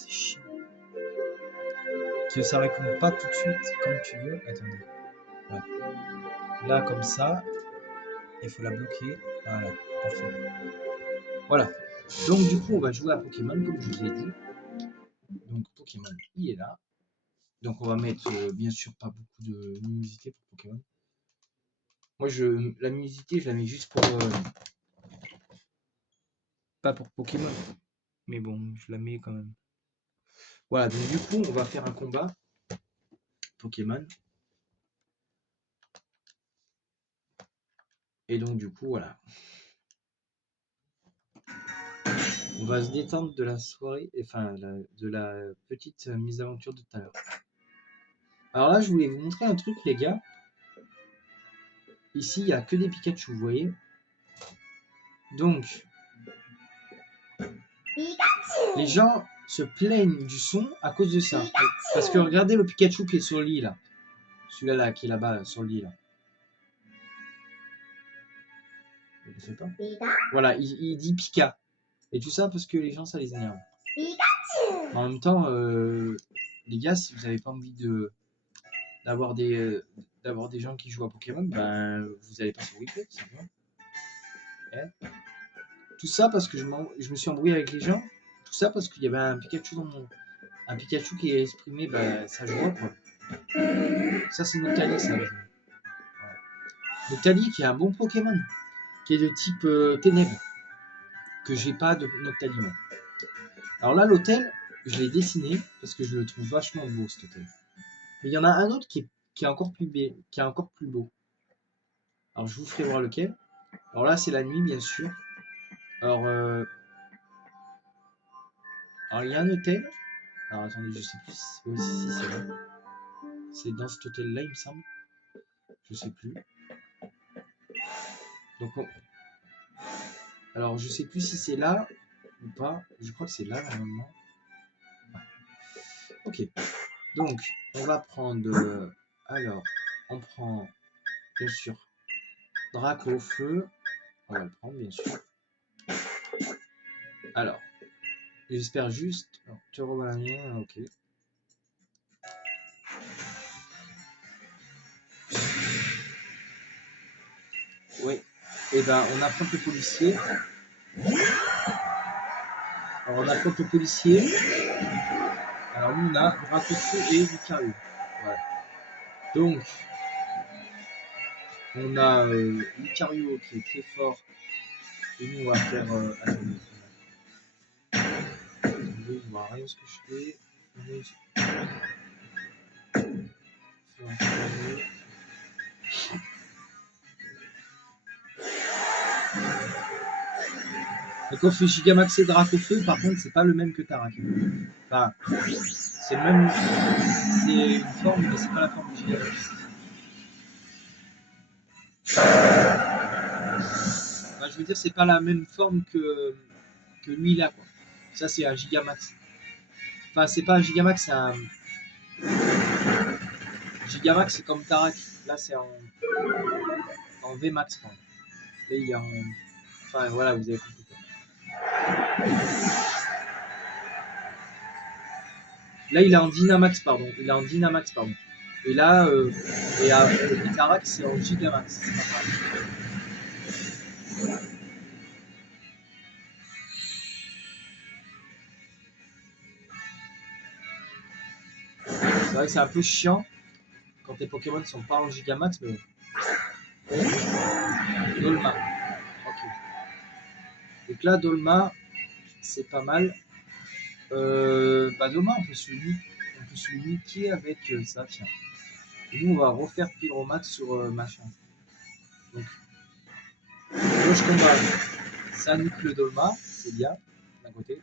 c'est chiant. Que ça répond pas tout de suite comme tu veux. Attendez. Voilà. Là, comme ça. Il faut la bloquer. Voilà, parfait. Voilà. Donc, du coup, on va jouer à Pokémon, comme je vous ai dit. Donc, Pokémon, il est là. Donc, on va mettre, bien sûr, pas beaucoup de luminosité pour Pokémon. Moi, la luminosité, je la mets juste pour... pas pour Pokémon. Mais bon, je la mets quand même. Voilà, donc du coup, on va faire un combat Pokémon. Et donc, du coup, voilà. On va se détendre de la soirée, enfin, de la petite mésaventure de tout à l'heure. Alors là, je voulais vous montrer un truc, les gars. Ici, il n'y a que des Pikachu, vous voyez. Donc, les gens se plaignent du son à cause de ça. Parce que regardez le Pikachu qui est sur le lit, là. Celui-là, là, qui est là-bas, sur le lit, là. Je sais pas. Voilà, il dit Pika. Et tout ça parce que les gens, ça les énerve. En même temps, les gars, si vous n'avez pas envie d'avoir des gens qui jouent à Pokémon, ben vous n'allez pas sur Weplay, tout simplement. Tout ça parce que je me suis embrouillé avec les gens. Tout ça parce qu'il y avait un Pikachu un Pikachu qui a exprimé sa joie, quoi. Ça, c'est Noctali, ça. Voilà. Noctali qui est un bon Pokémon, qui est de type ténèbres, que j'ai pas de Noctali, moi. Alors là, l'hôtel, je l'ai dessiné parce que je le trouve vachement beau, cet hôtel. Mais il y en a un autre qui est encore plus beau. Alors, je vous ferai voir lequel. Alors là, c'est la nuit, bien sûr. Alors, il y a un hôtel. Alors, attendez, je sais plus si c'est là. C'est dans cet hôtel-là, il me semble. Je sais plus. Donc, alors, je sais plus si c'est là ou pas. Je crois que c'est là, normalement. Ouais. Ok. Donc, on va prendre... alors, on prend, bien sûr, Draco au feu. On va le prendre, bien sûr. Alors, j'espère juste... te revoilà, ok. Oui. Et ben, on affronte le policier. Alors, on affronte le policier. Alors, nous, on a Draco et Lucario. Voilà. Donc, on a Lucario qui est très fort. Et nous, on va faire... attendez. Je vois rien ce que je fais. Donc on fait Gigamax et Dracofeu, par contre c'est pas le même que Tarak. Enfin, c'est le même. C'est une forme, mais c'est pas la forme de Gigamax. Enfin, je veux dire, c'est pas la même forme que lui là, quoi. Ça c'est un Gigamax. Enfin, c'est pas un Gigamax, c'est un. Gigamax c'est comme Tarak. Là c'est en VMAX, pardon. Là il est en. Enfin voilà, vous avez compris. Là, il est en Dynamax, pardon. Et là, Tarak, c'est en Gigamax. C'est pas pareil. C'est vrai que c'est un peu chiant quand tes Pokémon ne sont pas en Gigamax, mais Dolma. Ok. Donc là, Dolma, c'est pas mal. Dolma, on peut se niquer avec ça, tiens. Et nous, on va refaire Pyromax sur machin. Donc, gauche combat, ça nique le Dolma, c'est bien, d'un côté.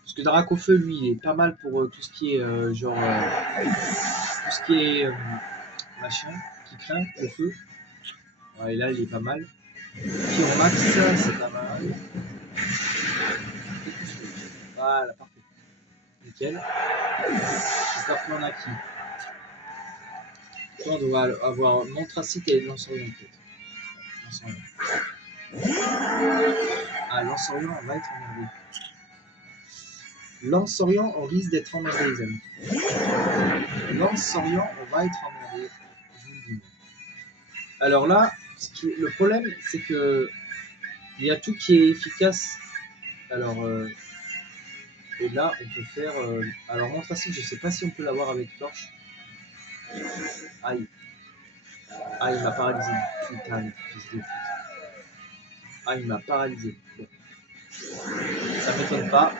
Parce que Dracofeu, lui, il est pas mal pour tout ce qui est tout ce qui est machin, qui craint le feu. Ouais, et là, il est pas mal. Pyromax, c'est pas mal. Voilà, parfait. Nickel. J'espère qu'on a qui. On doit avoir Montracite et Lansorion peut-être. Ah, Lansorion, on va être emmerdé. Lance-Orient, on risque d'être emmerdé, les amis. Lance-Orient, on va être emmerdé. Je vous le dis. Alors là, le problème, c'est que il y a tout qui est efficace. Alors, et là, on peut faire... alors, mon tracé, je sais pas si on peut l'avoir avec torche. Aïe. Ah, il m'a paralysé. Putain, fils de pute. Ah, il m'a paralysé. Bon. Ça m'étonne pas.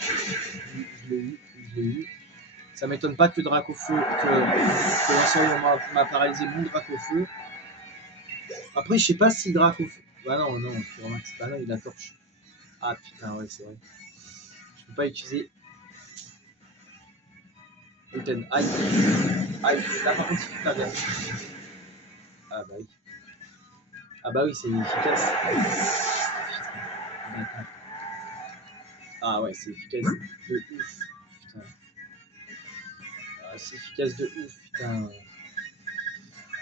Je l'ai eu. Ça m'étonne pas que le Dracofeu, que l'ensemble m'a paralysé mon Dracofeu. Après, je sais pas si Dracofeu. Bah non, c'est pas là, il a torche. Ah putain, ouais, c'est vrai. Je peux pas utiliser. Putain, aïe. Aïe, là par contre, il faut faire gaffe. Ah bah oui. Ah bah oui, c'est efficace. Ah ouais, c'est efficace de ouf. Putain. Ah, c'est efficace de ouf, putain.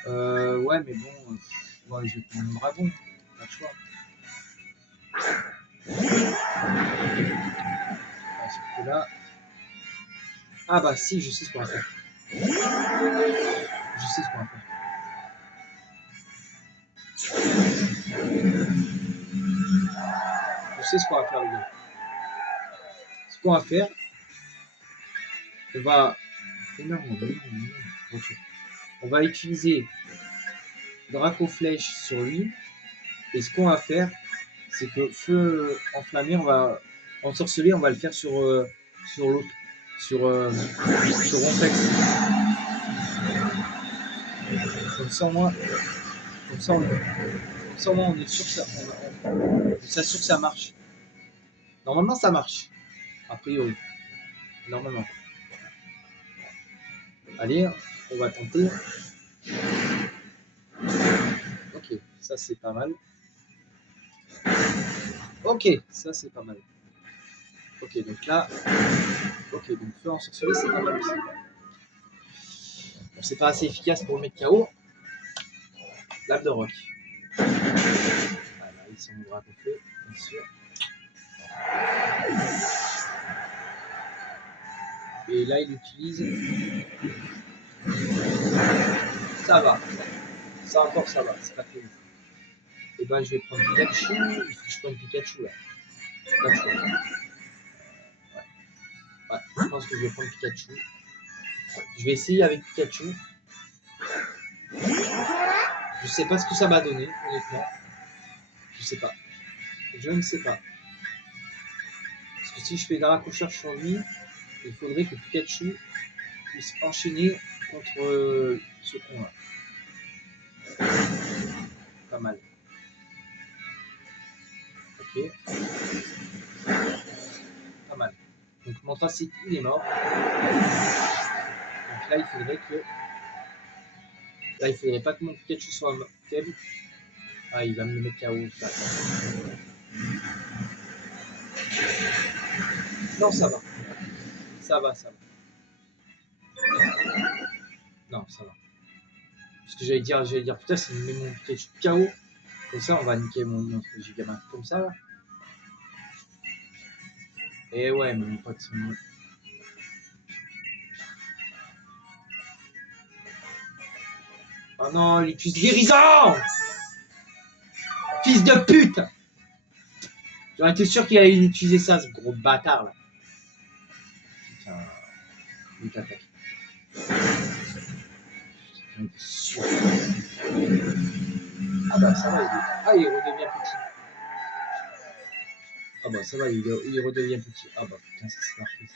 Ouais, mais bon, ouais, je vais prendre mon dragon, pas le choix. Parce que là. Ah bah si, je sais ce qu'on va faire. Je sais ce qu'on va faire. Je sais ce qu'on va faire, les gars. Ce qu'on va faire, on va. Non. Okay. On va utiliser Draco Flèche sur lui. Et ce qu'on va faire, c'est que feu enflammé, on va ensorceler, on va le faire sur l'autre, sur Ronflex. Comme ça, moi, on est sûr que ça, on s'assure que ça marche. Normalement, ça marche. A priori, normalement. Allez, on va tenter. Ok, ça c'est pas mal. Ok, ça c'est pas mal. Ok, donc là, ok, donc feu ensorcelé, c'est pas mal aussi. Bon, c'est pas assez efficace pour le mettre KO. Lave de rock. Voilà, ils sont à peu près, bien sûr. Et là, il utilise. Ça va. Ça encore, ça va. C'est pas très ouf. Et ben, je vais prendre Pikachu. Il faut que je prenne Pikachu là. Pikachu. Ouais, je pense que je vais prendre Pikachu. Je vais essayer avec Pikachu. Je sais pas ce que ça m'a donné, honnêtement. Je sais pas. Je ne sais pas. Parce que si je fais Draco-Cherche sur lui, il faudrait que Pikachu puisse enchaîner contre ce con là. Pas mal. Ok. Pas mal. Donc mon tracé, il est mort. Donc là, il faudrait que. Là, il faudrait pas que mon Pikachu soit faible. Ah, il va me le mettre KO. Non, ça va. Ça va. Non, ça va. Parce que j'allais dire, putain, s'il me met mon Pikachu KO, comme ça, on va niquer notre Gigaman. Comme ça, là. Et ouais, mais mon pote, c'est mon. Oh non, il utilise guérissant! Fils de pute! J'aurais été sûr qu'il allait utiliser ça, ce gros bâtard là. Putain, il t'attaque. J'en étais sûr. Ah bah ça va, il redevient petit. Ah bah ça va, il redevient petit. Ah bah putain, ça c'est parfait.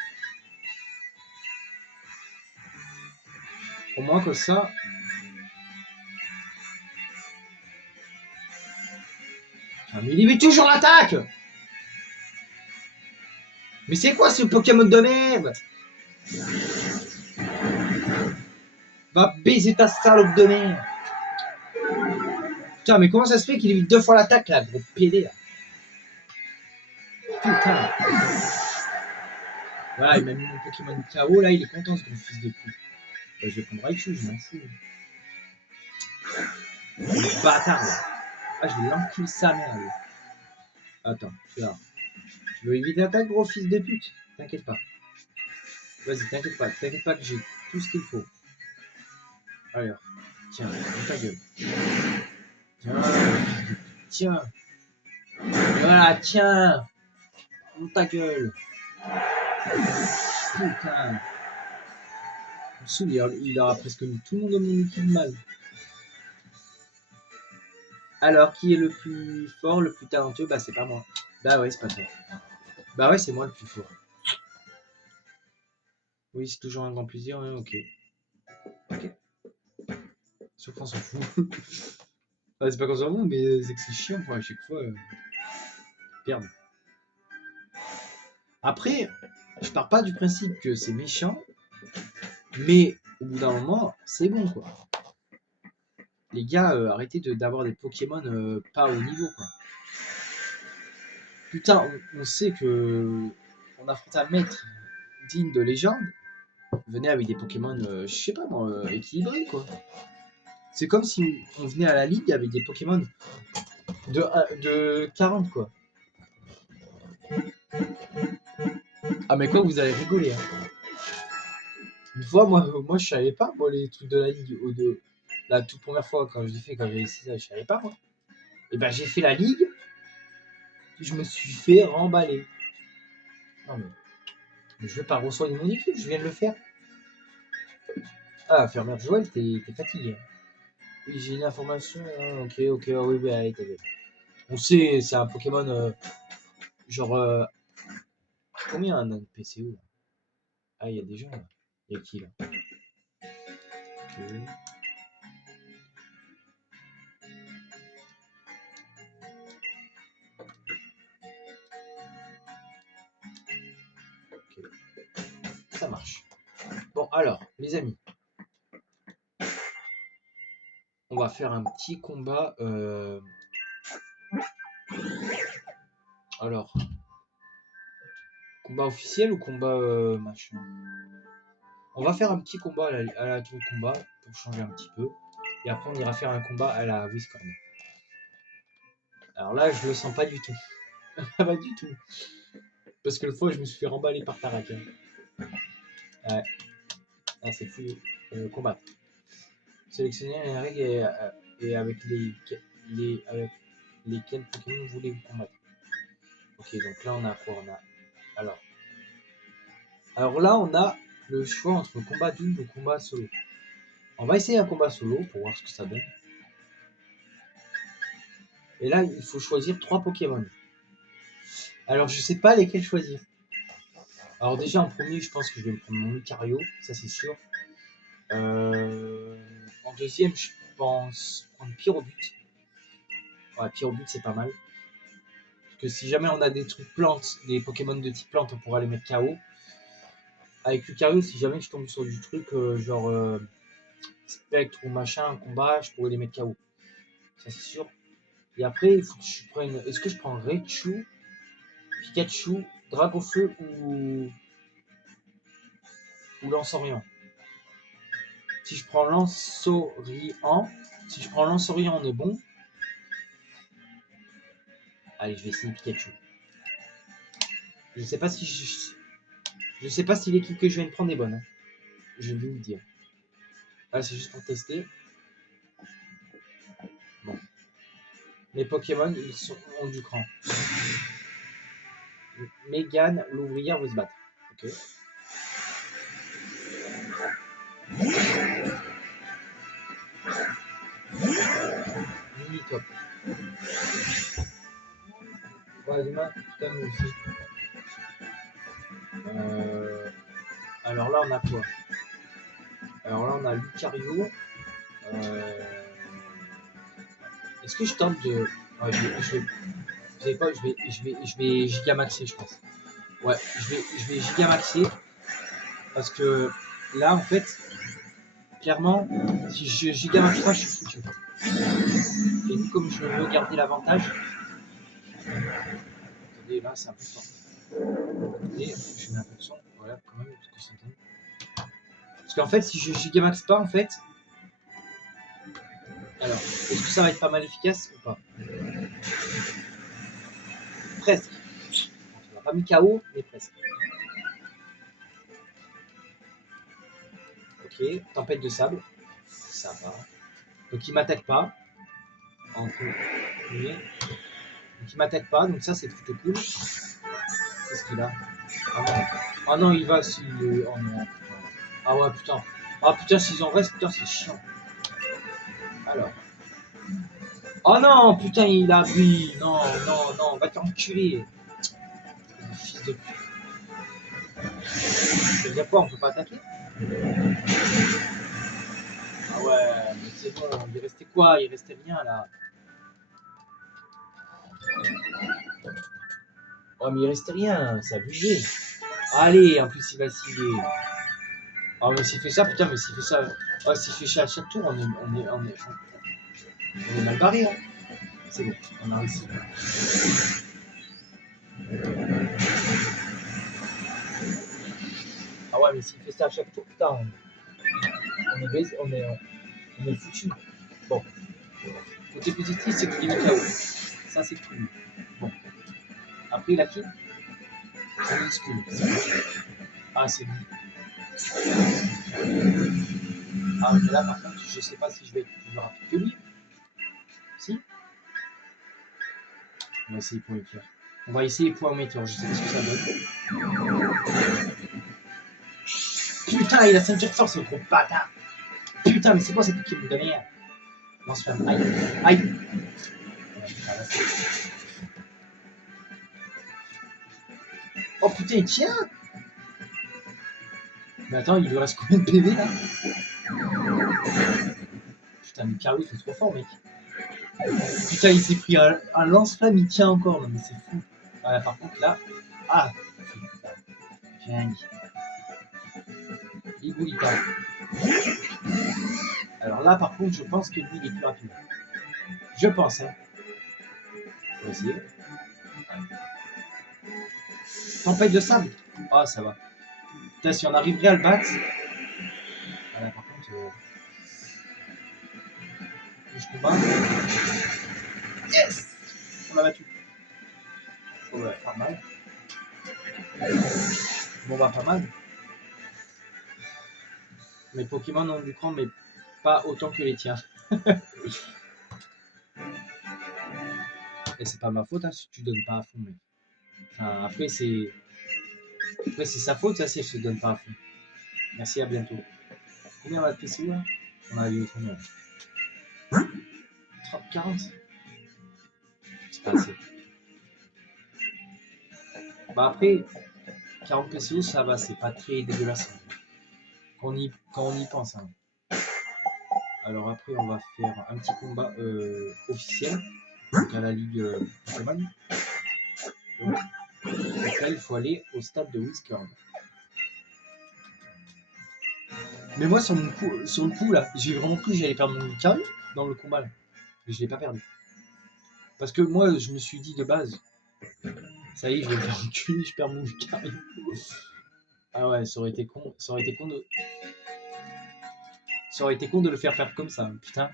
Au moins que ça. Ah, mais il met toujours l'attaque! Mais c'est quoi ce Pokémon de merde? Va baiser ta salope de merde! Putain, mais comment ça se fait qu'il évite 2 fois l'attaque là, gros PD là? Putain! Voilà, il m'a mis mon Pokémon KO là, il est content ce gros fils de pute. Bah, je vais prendre Raichu, je m'en fous. Le bâtard là. Ah, je vais l'enculer sa mère lui. Attends, tu vas Tu veux éviter l'attaque, gros fils de pute? T'inquiète pas. Vas-y, t'inquiète pas que j'ai tout ce qu'il faut. Alors, tiens, dans ta gueule. Tiens, fils de pute, tiens. Voilà, tiens. Dans ta gueule. Putain. Le saoul, il aura presque mis tout le monde dans mon équipe mal. Alors, qui est le plus fort, le plus talentueux? Bah, c'est pas moi. Bah ouais, c'est pas toi. Bah ouais, c'est moi le plus fort. Oui, c'est toujours un grand plaisir, hein, ok. Ok. Sauf qu'on s'en fout. Ah, c'est pas qu'on s'en fout, mais c'est que c'est chiant, quoi, à chaque fois. Perdre. Après, je pars pas du principe que c'est méchant, mais au bout d'un moment, c'est bon, quoi. Les gars, arrêtez d'avoir des Pokémon pas au niveau, quoi. Putain, on sait que on affronte un maître digne de légende. Venez avec des Pokémon, je sais pas moi, équilibrés, quoi. C'est comme si on venait à la ligue avec des Pokémon de 40, quoi. Ah, mais quoi, vous allez rigoler, hein. Une fois, moi je savais pas, moi, les trucs de la ligue. La toute première fois, quand j'avais essayé ça, je savais pas, moi. Et ben, j'ai fait la ligue, je me suis fait remballer. Non, mais je vais pas resoigner mon équipe, je viens de le faire. Ah, fermière Joël, t'es fatigué. Oui, j'ai une information, hein, ok, ah oui, allez, t'inquiète. On sait, c'est un Pokémon, genre, combien un NPC là? Ah, il y a des gens là. Il y a qui là? Ok. Ok. Ça marche. Bon, alors, les amis. On va faire un petit combat. Alors, combat officiel ou combat machin? On va faire un petit combat à la tour de combat pour changer un petit peu. Et après, on ira faire un combat à la Whiscorn. Alors là, je le sens pas du tout. Pas du tout. Parce que le fois, je me suis fait remballer par Tarak. Hein. Ouais. Ah, c'est fou. Combat. Sélectionnez les règles et avec avec lesquels Pokémon voulez-vous combattre. Ok, donc là, on a quoi? Alors là, on a le choix entre combat double ou combat solo. On va essayer un combat solo pour voir ce que ça donne. Et là, il faut choisir 3 Pokémon. Alors, je sais pas lesquels choisir. Alors déjà, en premier, je pense que je vais me prendre mon Lucario, ça c'est sûr. En deuxième, je pense prendre Pyrobut. Ouais, Pyrobut, c'est pas mal. Parce que si jamais on a des trucs plantes, des Pokémon de type plante, on pourra les mettre KO. Avec Lucario, si jamais je tombe sur du truc genre Spectre ou machin, un combat, je pourrais les mettre KO. Ça c'est sûr. Et après, il faut que je prenne. Est-ce que je prends Raichu, Pikachu, Dragofeu ou Lance-Orient? Si je prends Lance-Orient, on est bon. Allez, je vais essayer Pikachu. Je sais pas si l'équipe que je viens de prendre est bonne. Hein. Je vais vous le dire. Ah, c'est juste pour tester. Bon. Les Pokémon, ont du cran. Mégane, l'ouvrière veut se battre. Ok. Mini top. Ouais, demain, putain, nous aussi. Alors là, on a quoi? Alors là, on a Lucario. Est-ce que je tente de. Ouais, je vais gigamaxer, je pense. Ouais, je vais gigamaxer. Parce que là, en fait, clairement, si je gigamaxe pas, je suis foutu. Et vu comme je veux garder l'avantage. Attendez, là, c'est un peu fort. Attendez, je mets un peu de son. Voilà, quand même, parce que c'est bon. Parce qu'en fait, si je gigamaxe pas, en fait. Alors, est-ce que ça va être pas mal efficace ou pas? Presque. pas mis KO, mais presque. Ok, tempête de sable. Ça va. Donc il m'attaque pas. En premier. Donc il m'attaque pas, donc ça c'est plutôt cool. Qu'est-ce qu'il a? Ah non. Ah non, il va s'il. Oh non. Ah ouais, putain. Ah putain, s'ils en restent, putain, c'est chiant. Alors. Oh non, putain, il a. Oui, non, non, non, va t'enculer. Fils de. Ça veut dire quoi? On peut pas attaquer? Ah ouais, mais c'est bon, il restait quoi? Il restait rien là. Oh, mais il restait rien, c'est abusé. Allez, en plus il va s'y. Oh, mais s'il fait ça, putain, mais s'il fait ça. Oh, s'il fait ça à chaque tour, on est mal barré. Hein. C'est bon, on a réussi. Ah ouais, mais s'il fait ça à chaque tour, putain, on est foutu. Bon. Côté positif, c'est qu'il est KO. Ça, c'est cool. Bon. Après, il a qui? On exclut. Ah, c'est lui. Ah, mais là, par contre, je sais pas si je vais être plus rapide que lui. Si? On va essayer pour écrire. On va essayer pour météo. Je sais pas ce que ça donne. Putain, il a ceinture de force, le gros bâtard. Putain, mais c'est quoi cette équipe de merde? Lance-flamme. Aïe. Aïe. Ouais, là, oh putain, il tient. Mais attends, il lui reste combien de PV là? Putain, mais Carlos, c'est trop fort, mec. Putain, il s'est pris un lance-flamme, il tient encore. Non, mais c'est fou. Voilà, par contre, là. Ah, putain. Igulita. Alors là, par contre, je pense que lui, il est plus rapide. Je pense, hein. On va essayer. Tempête de sable. Ah, ça va. Putain, si on arriverait à le battre. Voilà, par contre. Je combat. Yes! On l'a battu. Oh, ouais, pas mal. Bon, bah, pas mal. Mes Pokémon ont du cran, mais pas autant que les tiens. Et c'est pas ma faute hein, si tu donnes pas à fond, mec. Enfin, après, c'est sa faute, ça, si elle se donne pas à fond. Merci, à bientôt. Combien on a de PCO là? On a eu combien? 30, 40? C'est pas assez. Bah après, 40 PCO, ça va, c'est pas très dégueulasse. Quand on y pense. Hein. Alors après, on va faire un petit combat officiel. Donc à la Ligue Pokémon. Donc là, il faut aller au stade de Whiskered. Mais moi, sur le coup là, j'ai vraiment cru que j'allais perdre mon Lucario dans le combat là. Mais je l'ai pas perdu. Parce que moi, je me suis dit de base, ça y est, je vais me faire enculer, je perds mon Lucario. Ah ouais, ça aurait été con. Ça aurait été con de le faire perdre comme ça, putain.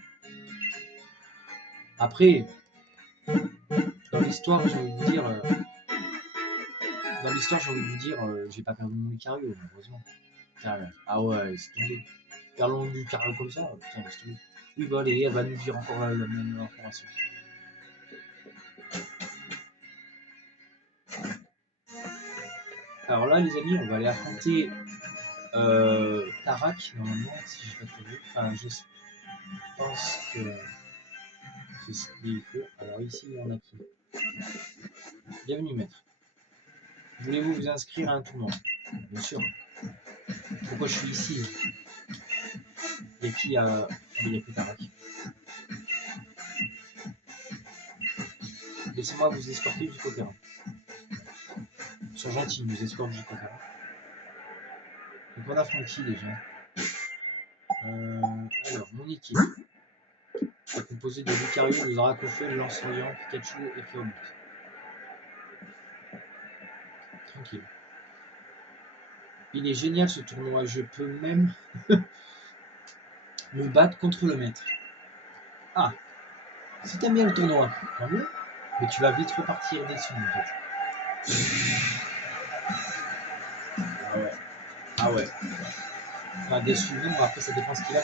Après, dans l'histoire, j'ai envie de vous dire. J'ai pas perdu mon Lucario, malheureusement. Ah ouais, c'est tombé. Perdons du Lucario comme ça, putain, c'est tombé. Oui, bah allez, elle va nous dire encore la même information. Alors là, les amis, on va aller affronter Tarak, normalement, si je ne pas trouvé. Enfin, je pense que c'est ce qu'il faut. Alors ici, il y en a qui. Bienvenue, maître. Voulez-vous vous inscrire à un tournoi? Bien sûr. Pourquoi je suis ici? Il y a qui à. Il y a que Tarak. Laissez-moi vous escorter jusqu'au terrain. Ils sont gentils, ils nous escortent jusqu'au terrain. Donc on affronte qui déjà? Alors, mon équipe est composée de Lucario, de Dracofeu, Lance-Voyant, Pikachu et Kyogre. Tranquille. Il est génial ce tournoi, je peux même me battre contre le maître. Ah, si t'aimes bien le tournoi, tant mieux, mais tu vas vite repartir déçu en fait. Ah ouais. Ah ouais. Enfin, déçu, non, après ça dépend ce qu'il a.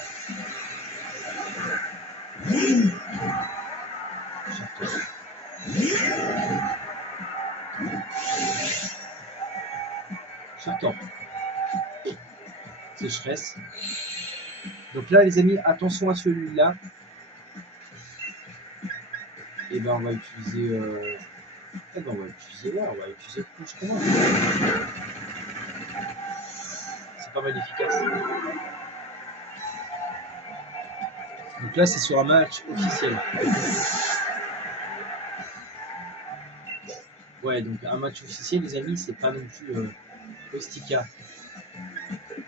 Charton. Charton. Sécheresse. Donc là, les amis, attention à celui-là. Et ben on va utiliser. Eh ben on va utiliser là, on va utiliser plus comment. C'est pas mal efficace. Donc là, c'est sur un match officiel. Ouais, donc un match officiel, les amis, c'est pas non plus Ostica.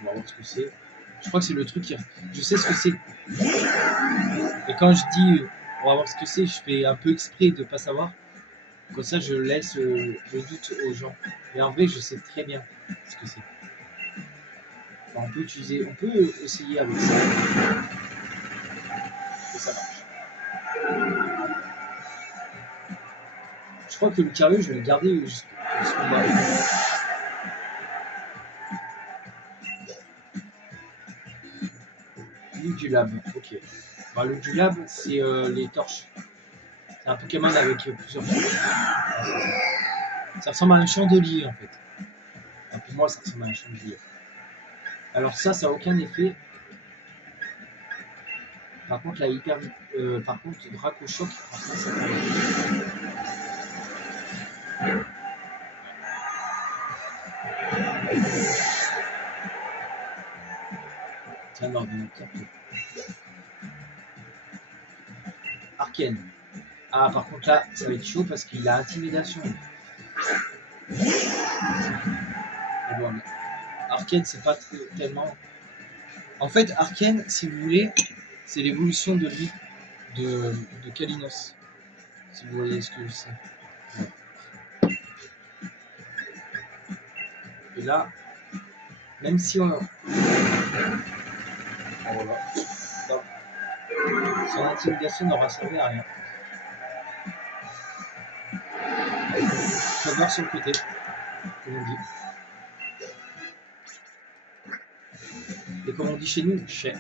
On va voir ce que c'est. Je crois que c'est le truc qui. Je sais ce que c'est. Et quand je dis on va voir ce que c'est, je fais un peu exprès de pas savoir. Comme ça, je laisse le doute aux gens. Mais en vrai, je sais très bien ce que c'est. Enfin, on peut utiliser, on peut essayer avec ça. Et ça marche. Je crois que le carré, je vais le garder jusqu'à ce combat. Ludulab, ok. Bah, le Dulab, c'est les torches. C'est un Pokémon avec plusieurs torches. Ça ressemble à un chandelier en fait. Enfin, pour moi, ça ressemble à un chandelier. Alors ça n'a aucun effet. Par contre, la hyper... par contre, Draco Choc, par contre, ça c'est un ordinateur. Arcane. Ah, par contre, là, ça va être chaud parce qu'il a intimidation. Bon, Arcane, c'est pas tellement... En fait, Arcane, si vous voulez, c'est l'évolution de lui, de Kalinos. Si vous voyez ce que c'est. Ouais. Et là, même si on... Voilà. Son intimidation n'aura servi à rien. Cover sur le côté, comme on dit. Et comme on dit chez nous, chèque.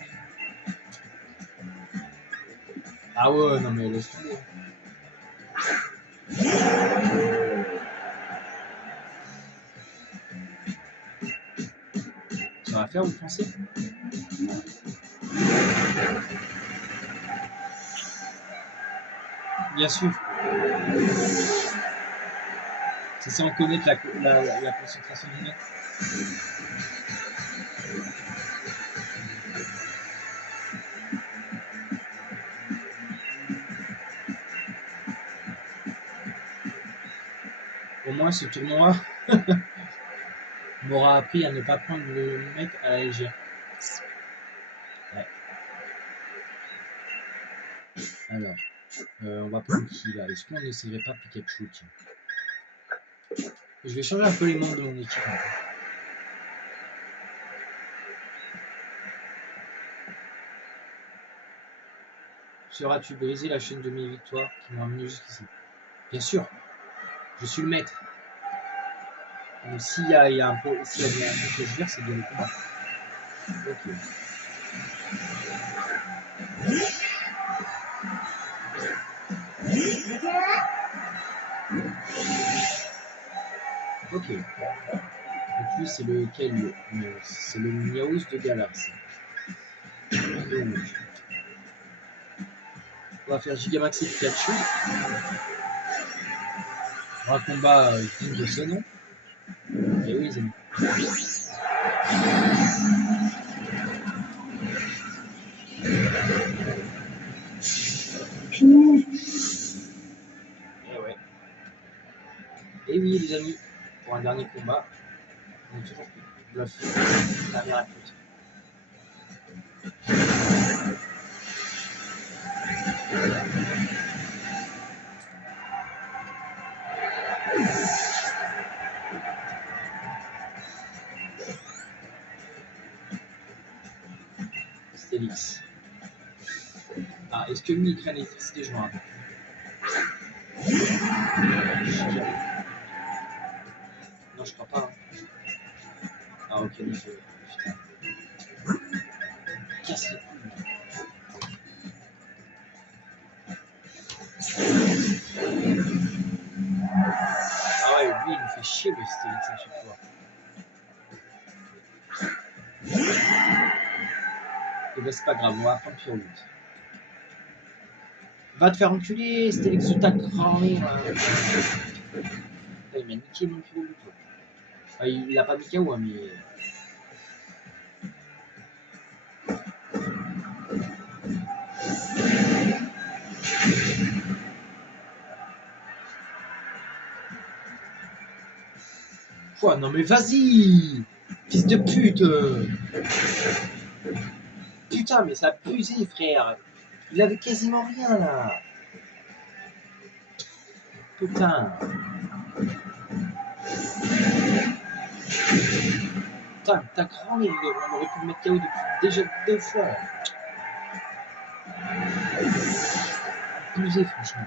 Ah ouais, non mais laisse tomber. Ça va faire, vous pensez? Bien sûr. C'est sans connaître la concentration du net. Au moins, ce tournoi m'aura appris à ne pas prendre le mec à la légère. Ouais. Alors, on va prendre qui là? Est-ce qu'on n'essayerait pas Pikachu? Tiens. Je vais changer un peu les membres de mon équipe. Seras-tu brisé la chaîne de mes victoires qui m'ont amené jusqu'ici? Bien sûr, je suis le maître. Donc s'il y a un peu que je gère, c'est bien le combat. Ok. Ok. Donc lui c'est lequel? C'est le Miaous de Galaxy. Donc on va faire Gigamax et Pikachu. Un combat digne de ce nom. Et oui les amis. Et ouais. Et oui les amis, pour un dernier combat, on est toujours bluff. La mère à pute. Stélix. Ah, est-ce que lui il crée l'électricité? Je m'en rappelle. pas. Hein. Ah ok, mais je... Putain. Casse les couilles. Ah ouais, lui il nous fait chier le Stélix à chaque fois. Et ben c'est pas grave, on va prendre Pyro 8. Va te faire enculer, Stélix de ta cramée. Il m'a niqué mon Pyro 8. Enfin, il a pas mis KO, hein, mais... Quoi, non mais vas-y, fils de pute. Putain, mais ça a abusé, frère. Il avait quasiment rien, là. Putain. Putain, t'as cramé, on aurait pu le mettre KO depuis déjà 2 fois. Abusé, franchement.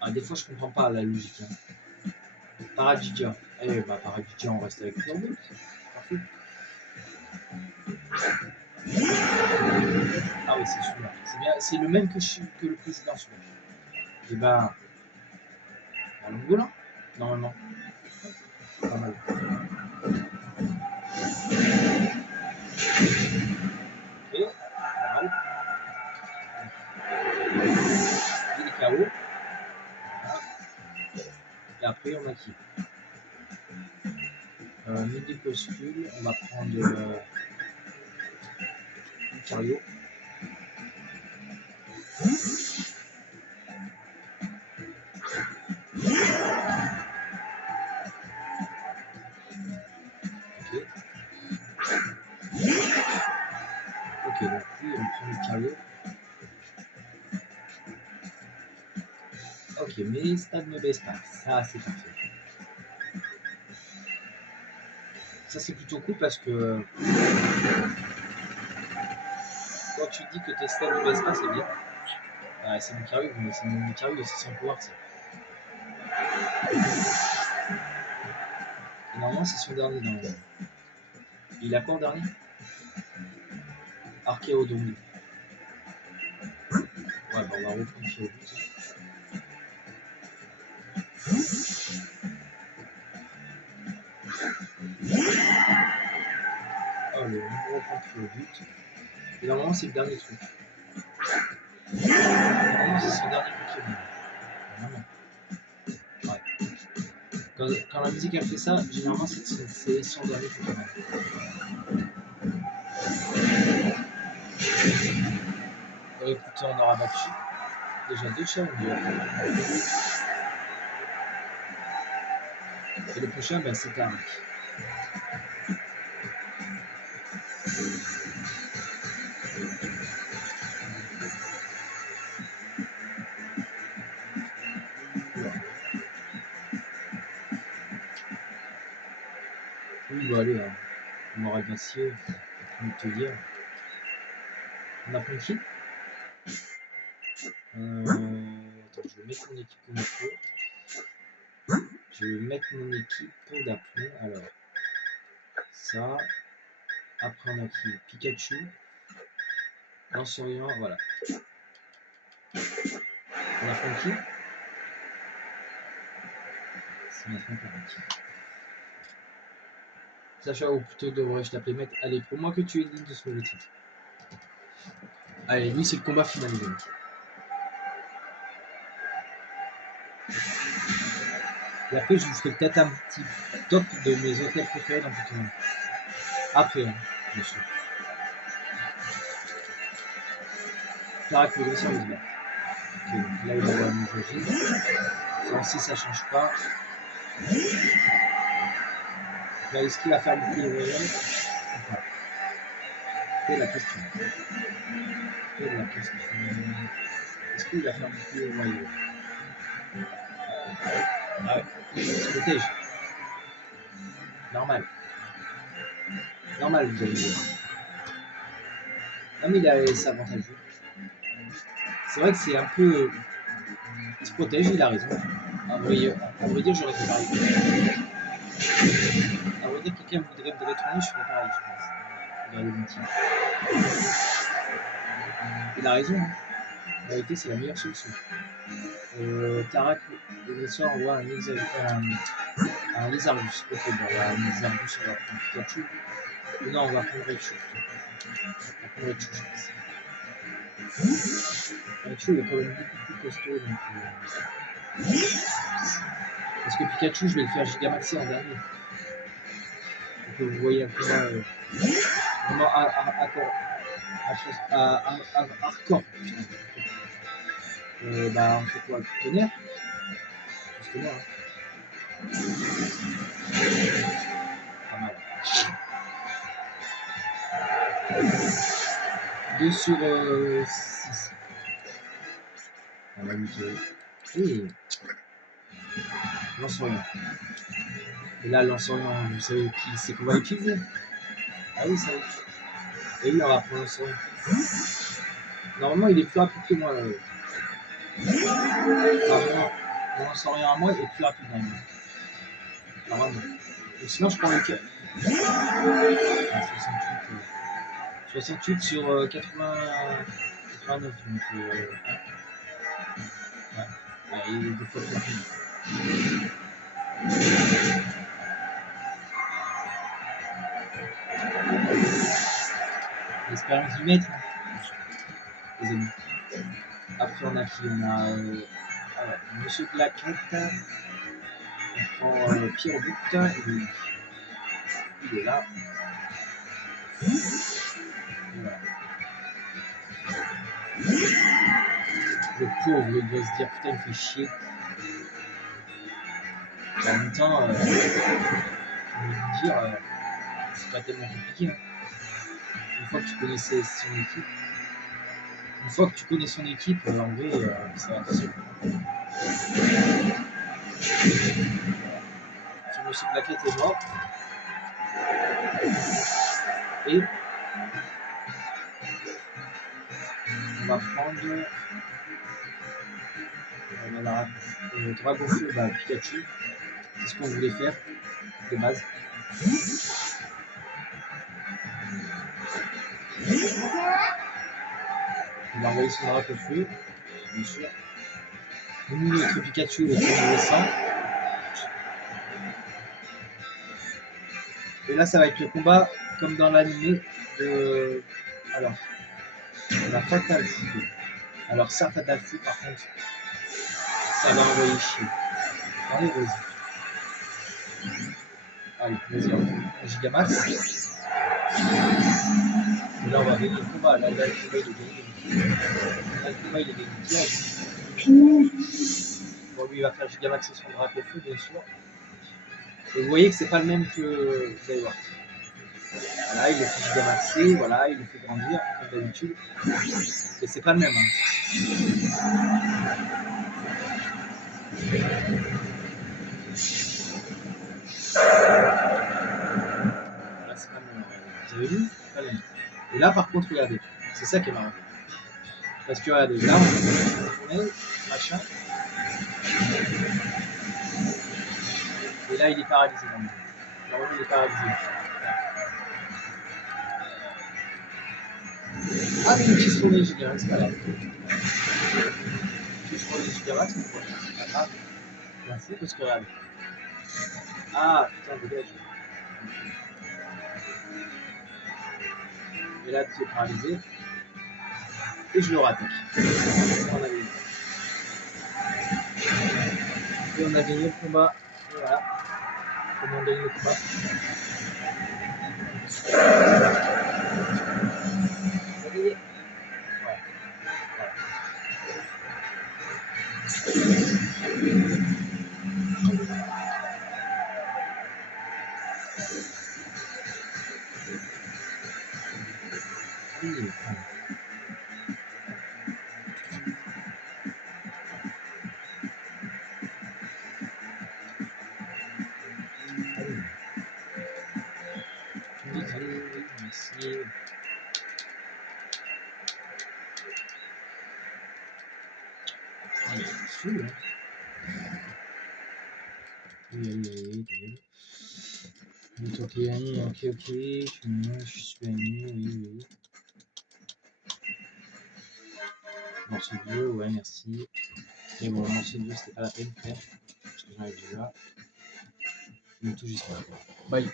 Ah, des fois, je comprends pas la logique. Hein. Paradidja. Eh bah, Paradidja, on reste avec lui en but. Parfait. Ah oui, c'est celui-là. C'est bien, c'est le même que le précédent, celui-là. Et bah, à Longola, normalement. Pas mal. Ok, pas mal. Il est KO. Et après, on a qui midi postule, on va prendre Lucario. Ok. Ok, donc lui, on prend Lucario. Ok, mais ça ne me baisse pas. Ça, c'est parfait. Ça, c'est plutôt cool parce que quand tu dis que tes stats ne baissent pas, c'est bien. Ah, c'est Lucario, mais c'est mon Lucario, c'est son pouvoir. Et normalement, c'est son dernier dans le... Il a quoi en dernier? Archéo, donc. Ouais, bah, on va reprendre Pyro but. Allez, on reprend Pyro but. Et normalement, c'est le dernier truc. Normalement, c'est son dernier Pokémon. Normalement. Ouais. Quand la musique elle fait ça, généralement c'est son dernier Pokémon. Écoutez, on aura battu déjà 2 challenges. Et le prochain, ben, c'est Karnak. Oui, bah allez, hein. On aura d'acier, comme te dire. On a pris qui Attends, je vais mettre mon équipe comme il faut. Je vais mettre mon équipe d'aplomb. Alors, ça. Après, on a qui Pikachu. Lansurian, voilà. On a Funky. C'est maintenant Funky. Sacha, ou plutôt devrais-je t'appeler maître? Allez, pour moi que tu es digne de ce titre. Allez, lui, c'est le combat final. Et après, je vous ferai peut-être un petit top de mes hôtels préférés dans Pokémon. Après, hein, bien sûr. Carac, le dresseur, il se bat. Ok, donc là, il va avoir une nouveau gym. Ça aussi, ça change pas. Là, est-ce qu'il va faire le kill royal ou pas? C'est la question. C'est la question. Est-ce qu'il va faire le kill royal? Ah ouais, il se protège. Normal. Normal, vous allez dire. Non, mais c'est avantageux. C'est vrai que c'est un peu. Il se protège, il a raison. À vrai dire, j'aurais fait pareil. À vrai dire, quelqu'un voudrait me détrôner, je ferais pareil, je pense. Regardez mon type. Il a raison, hein. En réalité, c'est la meilleure solution. Tarak, le soir, on voit un Lizardus. Ok, bon, on va un Lizardus, on va prendre Pikachu. Mais non, on va prendre Raichu. On va prendre Raichu, je pense. Raichu, il est quand même beaucoup plus costaud. Donc, parce que Pikachu, je vais le faire Gigamaxer en dernier. Pour que vous voyez un peu vraiment hardcore. Bah, on fait quoi? Tonnerre? Juste tonnerre, hein. Pas mal. 2 sur 6. On a mis oui. Lance-Orient. Et là, Lance-Orient, vous savez qui c'est qu'on va utiliser? Ah oui, ça va être. Et oui, on va prendre Lance-Orient. Normalement, il est plus rapide que moi. Mon Lance-Orient à moi est plus rapide normalement. Normalement. Et sinon, je prends le cœur. Ah, 68 sur 89. Donc, ouais. Ouais, il est 2 fois plus rapide. L'espérance du maître, les amis. Après, on a qui? On a alors, Monsieur Claquette. On prend Pierre au but. Il est là. Voilà. Le pauvre, il doit se dire putain, il me fait chier. En même temps, je vais lui dire, c'est pas tellement compliqué. Hein. Une fois que tu connaissais son équipe, en vrai, ça va passer. Ce monsieur Blackett est mort. Et on va prendre Dragonfeu, bah, Pikachu. C'est ce qu'on voulait faire de base. On va envoyer son Dragonfeu, bien sûr. Nous, notre Pikachu est niveau 100. Et là, ça va être le combat comme dans l'animé de. Alors, la Fatal Fury. Alors, ça, Fatal Fury, par contre, ça va envoyer chier. Allez, vas-y. Allez, vas-y, on Gigamax. Et là, on va gagner le combat. Là, le combat, il est gagné. Là, le combat, il est gagné direct. Bon, lui, il va faire Gigamax sur son Dracofeu, bien sûr. Et vous voyez que c'est pas le même que. Vous allez voir. Voilà, il le fait Gigamaxer, voilà, il le fait grandir, comme d'habitude. Et c'est pas le même. Hein. Là, c'est pas le même. Vous avez vu? Pas le même. Et là, par contre, regardez. C'est ça qui est marrant. Parce que regardez, là, on est machin. Et là, il est paralysé. Normalement, il est paralysé. Ah, mais une petite fourmi Gigamax, c'est pas grave. Une petite fourmi Gigamax, c'est pas grave. Je m'en fous parce que regardez. Ah, putain, dégage. Et là, tu es paralysé. Et je le rattaque. Et on a gagné le combat. Et voilà. Comment on gagne le combat. On a gagné. Voilà. Oui. Merci. C'est fou, hein. y aller, ta gueule. Ok, Annie, ok, je suis Annie, oui. Morceau de jeu, ouais, merci. Mais bon, morceau de jeu, c'était pas la peine, frère. Parce que j'arrive déjà. Mais tout juste pas. Bye.